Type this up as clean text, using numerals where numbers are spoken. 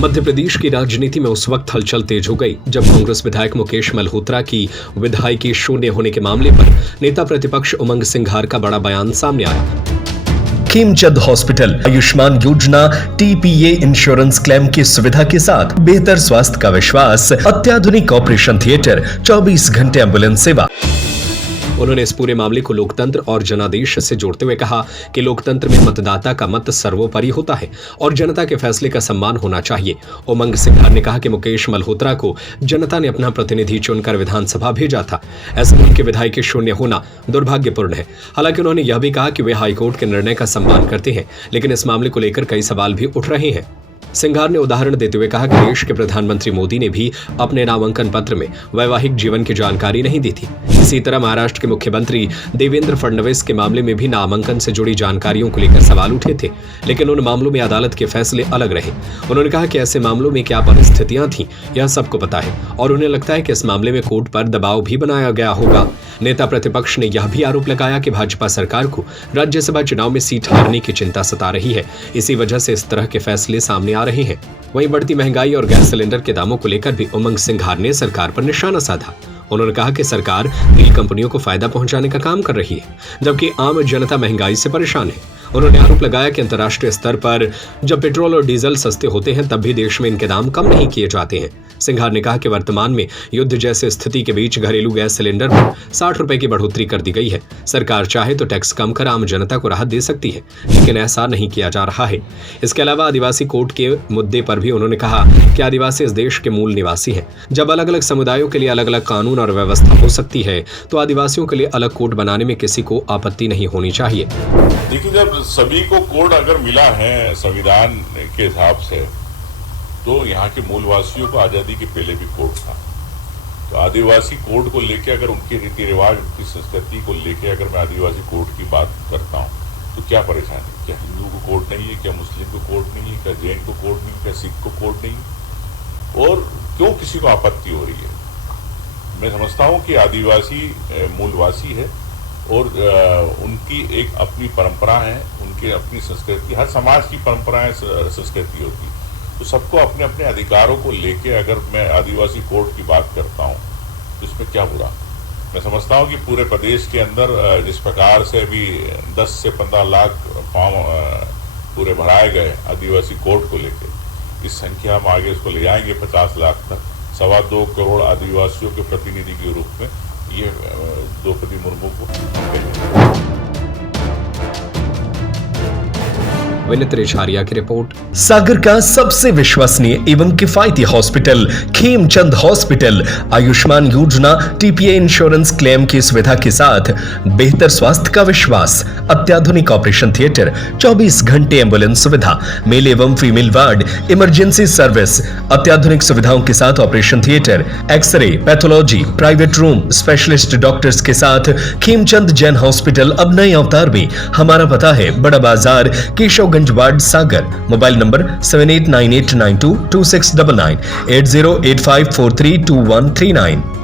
मध्य प्रदेश की राजनीति में उस वक्त हलचल तेज हो गई जब कांग्रेस विधायक मुकेश मल्होत्रा की विधायकी शून्य होने के मामले पर नेता प्रतिपक्ष उमंग सिंघार का बड़ा बयान सामने आया। खेमचंद हॉस्पिटल आयुष्मान योजना टीपीए इंश्योरेंस क्लेम की सुविधा के साथ बेहतर स्वास्थ्य का विश्वास, अत्याधुनिक ऑपरेशन थिएटर, 24 घंटे एम्बुलेंस सेवा। उन्होंने इस पूरे मामले को लोकतंत्र और जनादेश से जोड़ते हुए कहा कि लोकतंत्र में मतदाता का मत सर्वोपरि होता है और जनता के फैसले का सम्मान होना चाहिए। उमंग सिंघार ने कहा कि मुकेश मल्होत्रा को जनता ने अपना प्रतिनिधि चुनकर विधानसभा भेजा था। ऐसे में उनके विधायकी शून्य होना दुर्भाग्यपूर्ण है। हालांकि उन्होंने यह भी कहा कि वे हाईकोर्ट के निर्णय का सम्मान करते हैं, लेकिन इस मामले को लेकर कई सवाल भी उठ रहे हैं। सिंघार ने उदाहरण देते हुए कहा कि देश के प्रधानमंत्री मोदी ने भी अपने नामांकन पत्र में वैवाहिक जीवन की जानकारी नहीं दी थी। इसी तरह महाराष्ट्र के मुख्यमंत्री देवेंद्र फडणवीस के मामले में भी नामांकन से जुड़ी जानकारियों को लेकर सवाल उठे थे, लेकिन उन मामलों में अदालत के फैसले अलग रहे। उन्होंने कहा कि ऐसे मामलों में क्या परिस्थितियां थीं यह सबको पता है और उन्हें लगता है कि इस मामले में कोर्ट पर दबाव भी बनाया गया होगा। नेता प्रतिपक्ष ने यह भी आरोप लगाया कि भाजपा सरकार को राज्यसभा चुनाव में सीट हारने की चिंता सता रही है, इसी वजह से इस तरह के फैसले सामने आ रहे हैं। वहीं बढ़ती महंगाई और गैस सिलेंडर के दामों को लेकर भी उमंग सिंघार ने सरकार पर निशाना साधा। उन्होंने कहा कि सरकार तेल कंपनियों को फायदा पहुंचाने का काम कर रही है, जबकि आम जनता महंगाई से परेशान है। उन्होंने आरोप लगाया कि अंतर्राष्ट्रीय स्तर पर जब पेट्रोल और डीजल सस्ते होते हैं तब भी देश में इनके दाम कम नहीं किए जाते हैं। सिंघार ने कहा कि वर्तमान में युद्ध जैसे स्थिति के बीच घरेलू गैस सिलेंडर पर 60 रुपए की बढ़ोतरी कर दी गई है। सरकार चाहे तो टैक्स कम कर आम जनता को राहत दे सकती है, लेकिन ऐसा नहीं किया जा रहा है। इसके अलावा आदिवासी कोड के मुद्दे पर भी उन्होंने कहा कि आदिवासी इस देश के मूल निवासी हैं। जब अलग अलग समुदायों के लिए अलग अलग कानून और व्यवस्था हो सकती है तो आदिवासियों के लिए अलग कोड बनाने में किसी को आपत्ति नहीं होनी चाहिए। देखिए, जब सभी को कोड अगर मिला है संविधान के हिसाब से, तो यहाँ के मूलवासियों को आजादी के पहले भी कोड था। तो आदिवासी कोड को लेके अगर उनके रीति रिवाज, उनकी संस्कृति को लेके अगर मैं आदिवासी कोड की बात करता हूँ तो क्या परेशानी? क्या हिंदू को कोड नहीं है? क्या मुस्लिम को कोड नहीं है? क्या जैन को कोड नहीं? क्या सिख को कोड नहीं? और क्यों किसी को आपत्ति हो रही है? मैं समझता हूँ कि आदिवासी मूलवासी है और उनकी एक अपनी परंपरा है, उनकी अपनी संस्कृति, हर समाज की परंपराएं संस्कृति होती है। तो सबको अपने अपने अधिकारों को लेके अगर मैं आदिवासी कोड की बात करता हूँ तो इसमें क्या बुरा? मैं समझता हूँ कि पूरे प्रदेश के अंदर जिस प्रकार से अभी 10 से 15 लाख फॉर्म पूरे भराए गए आदिवासी कोड को लेके, इस संख्या हम आगे इसको ले जाएंगे 50 लाख तक। 2.25 करोड़ आदिवासियों के प्रतिनिधि के रूप में ये द्रौपदी मुर्मू को विनीत रेछारिया की रिपोर्ट। सागर का सबसे विश्वसनीय एवं किफायती हॉस्पिटल खेमचंद हॉस्पिटल आयुष्मान योजना टीपीए इंश्योरेंस क्लेम की सुविधा के साथ बेहतर स्वास्थ्य का विश्वास, अत्याधुनिक ऑपरेशन थिएटर, 24 घंटे एम्बुलेंस सुविधा, मेल एवं फीमेल वार्ड, इमरजेंसी सर्विस, अत्याधुनिक सुविधाओं के साथ operation theatre, X-ray, pathology, private room, specialist doctors के साथ खेमचंद जैन हॉस्पिटल अब नए अवतार में। हमारा पता है Bada Bazar, Keshavganj ward, Sagar. Mobile number 7898922699, 8085432139।